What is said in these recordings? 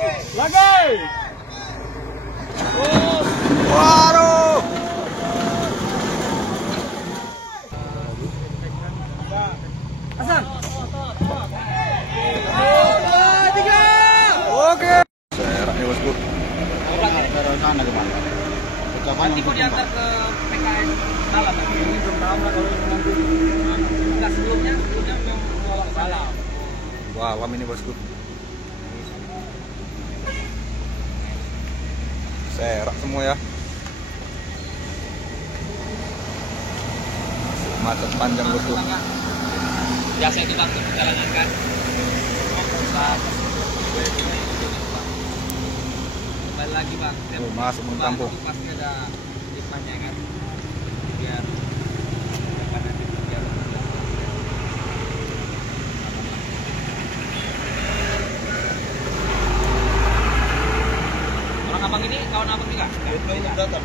Lagi. Waduh. Hasan. Oke. Serak nih bosku. Nanti kok diantar ke PKN Salam. Ini belum tahu lah kalau nanti. Nah, sebelumnya mau ke Salam. Wah, alam ini bosku. Serak semua ya. Macet panjang bosku. Biasa itu waktu perjalanan kan. Kembali lagi bang. Oh, masuk ke kampung. Pasti ada hikmahnya kan. Biar orang abang ini kawan abang juga? Ini datang.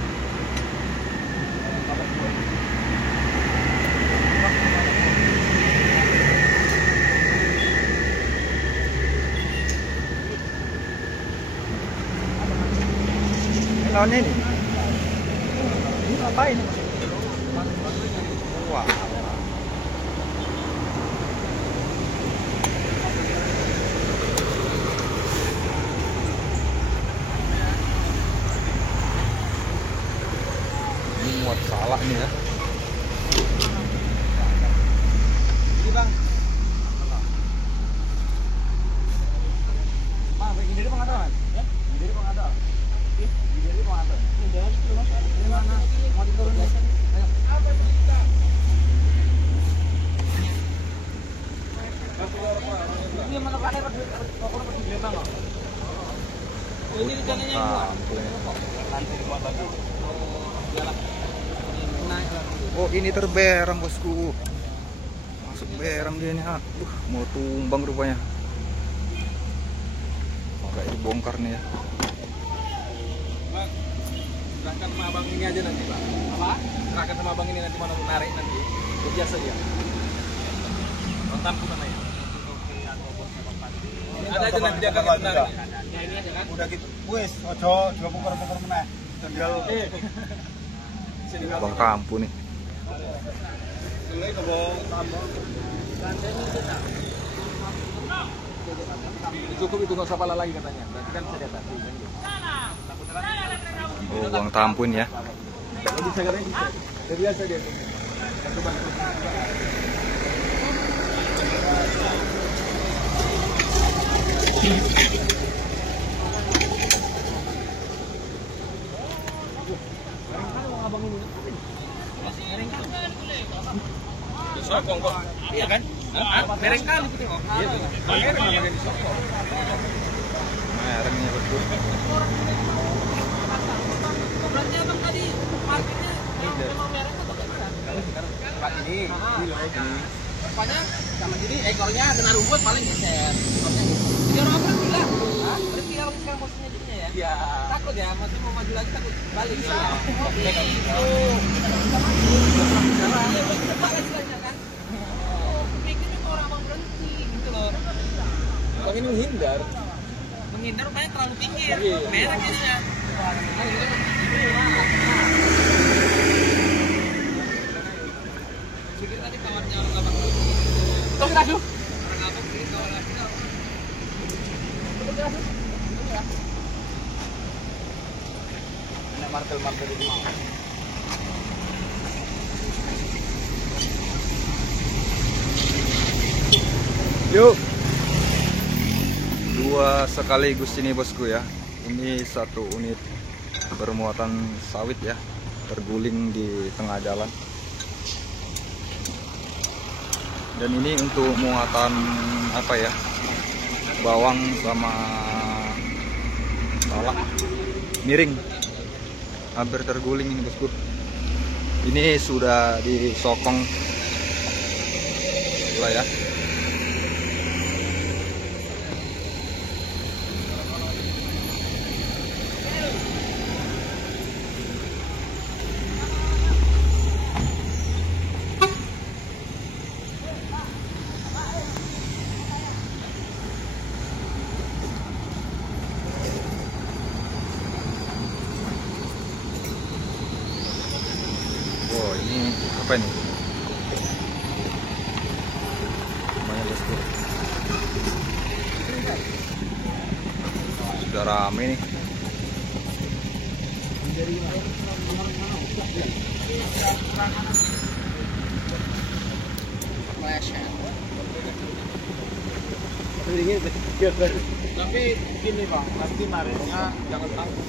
Lawannya ini. Ini ngapain? Wah. Ini muat salah nih ya. Ini bang. Bang, ini dia pengadalan. Ya? Ini dia pengadalan. Ini dia pengadalan. Ini dia itu Mas. Ini mana? Mau diturun ya? Ayo. Ini mana pakai pokoknya pergi Lembang kok. Oh, ini rencananya nanti dibuat lagi. Iyalah. Naik lah. Oh, ini terberang bosku. Masuk berang dia nih. Mau tumbang rupanya. Kayak dibongkar nih ya. Bang, serahkan sama abang ini aja nanti bang. Apa? Serahkan sama abang ini nanti mana menarik nanti. Biasa dia. Nonton pun namanya. Ada aja nanti dia akan menarik. Ya ini aja kan. Udah gitu. Wes, ojo bongkar meneh. Tinggal. Bang kampu nih. Ini kebong tambah. Cukup itu nggak usah pala lagi katanya. Berarti kan bisa diatasi. Oh, uang tampun ya. Bisa katanya bisa. Udah biasa dia. Sokong kok. Iya kan? Mereng kali itu kok. Iya tuh. Mereng yang di sokong. Merengnya betul. Berarti abang tadi parkirnya memang mereng atau gimana? Tempat ini lagi. Rupanya sama gini ekornya kena rumput paling geser. Jadi orang apa bilang? Berarti orang sekarang posisinya jadinya ya? Iya. Takut ya, masih mau maju lagi takut balik. Iya. Bang ini menghindar rupanya terlalu tinggi ya, merah kayaknya. Pikir tadi kawannya orang abang dulu. Tunggu kita dulu. Orang abang pilih kawan lagi tau. Tunggu kita dulu. Ada martel di mana? Yuk. Dua sekaligus ini bosku ya. Ini satu unit bermuatan sawit ya, terguling di tengah jalan. Dan ini untuk muatan apa ya, bawang sama salak miring, hampir terguling ini bosku. Ini sudah disokong lah ya. Apa ini? Namanya bosku. Sudah rame nih. Tapi gini bang, nanti marahnya jangan takut.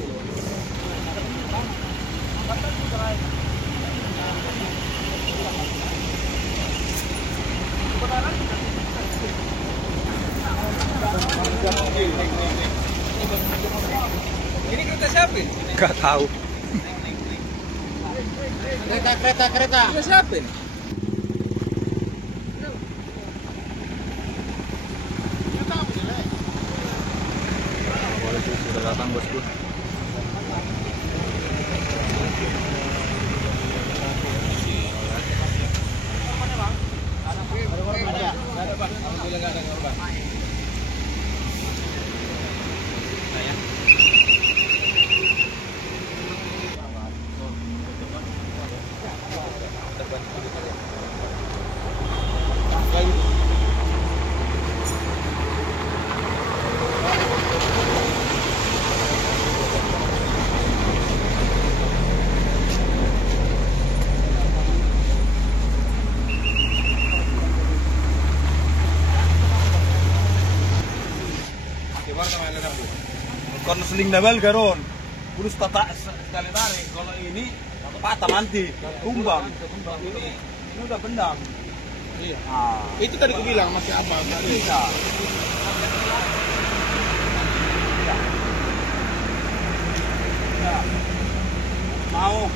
Ini kereta siapa? Gak tahu. Kereta. Kereta siapa ini? Polisi sudah datang bosku. Kon seling dabal garon. Kurus tata sekali tarik. Kalau ini patah nanti tumbang. Ini udah bendang. Iya. Ah, Itu tadi aku bilang masih abang. bisa. Ya. Mau.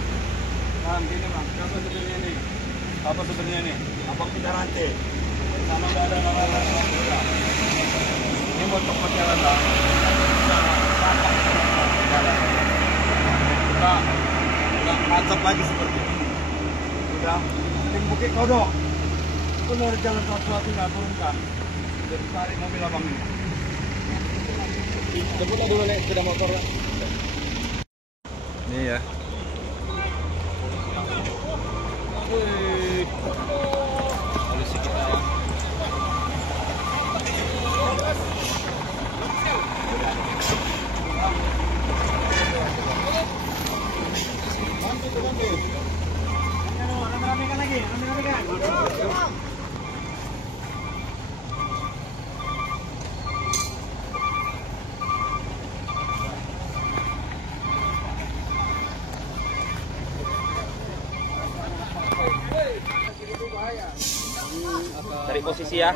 Bang, gini bang. Apa sebenarnya nih? Apa sebenarnya nih? Abang pindah rantai. Sama nggak ada nggak. Ini buat tempat jalan bang. Kita udah macet lagi seperti ini. Udah sering bukit kodok. Benar jangan sesuatu nggak turunkan. Jadi tarik mobil abang ini. Jemput dulu nih sepeda motor lah. Ini ya. Polisi kita ya. Rame-ramekan lagi, rame-ramekan. Dari posisi ya.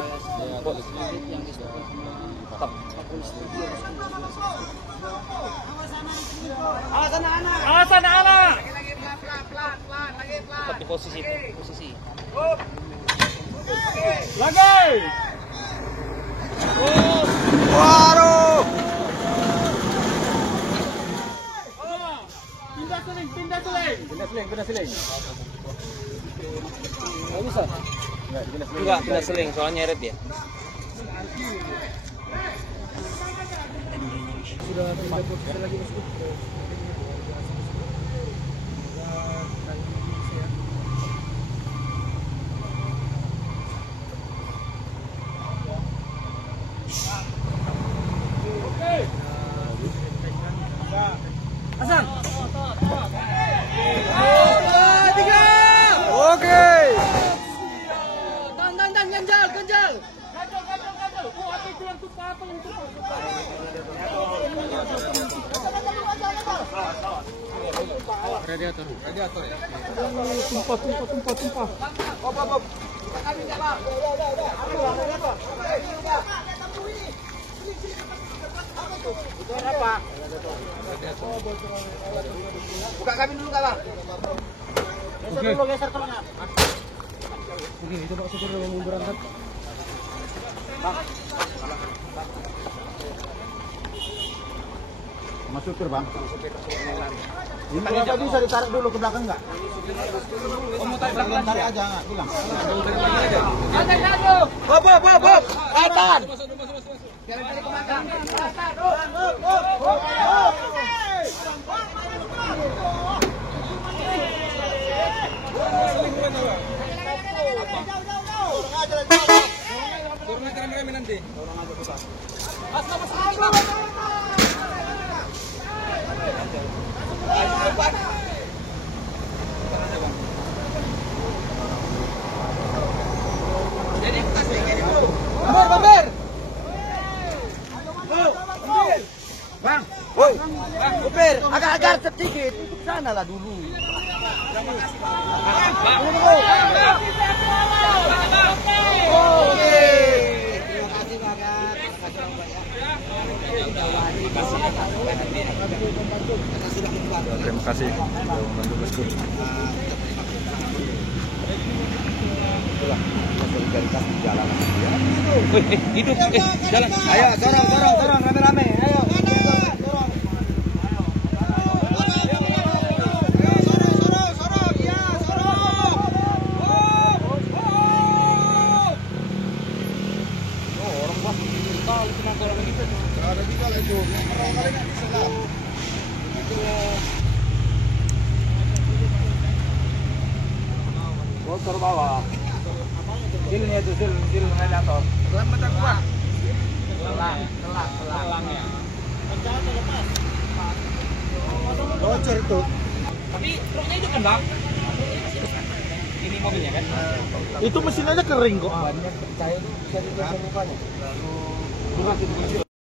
Awas anak-anak. Tetap di posisi itu. Posisi. Lagi. Waduh. Pindah seling. Pindah seling. Nggak bisa. Enggak, pindah seling soalnya nyeret ya. Sudah pindah lagi bosku. Hasan. Oke. Dan ganjal. Oh, apa itu yang tumpah? Apa yang tumpah? Radiator ya. Tumpah. Bob. Apa? Buka kabin dulu, Kak. Geser tengah. Begini, coba supir dulu yang berangkat. Bang. Masuk supir, Bang. Ini apa bisa ditarik dulu ke belakang enggak? Kamu tarik aja enggak? Bilang. Bob. Kaitan. Jalan tarik ke belakang. Bob. kami nanti. Dorong aja besar. Mas, Bang. Ayo, Bang. Jadi tas ini dulu. Bamber. Bang, Woi. Bang, Upir, agak-agak sedikit. Tutup sana lah dulu. Terima kasih sudah membantu bosku. Itulah solidaritas di jalan. hidup jalan. Ayo, dorong, rame-rame. Ayo. Ada juga itu. Pertama kali nggak bisa lah. Itu. Motor bawah. Silnya itu sil radiator. Lambat tak kuat. Telang ya. Bocor itu. Tapi truknya itu kan, Bang. Ini mobilnya kan? Itu mesin aja kering kok. Bannya percaya itu bisa digeser rupanya. Bukan itu kecil.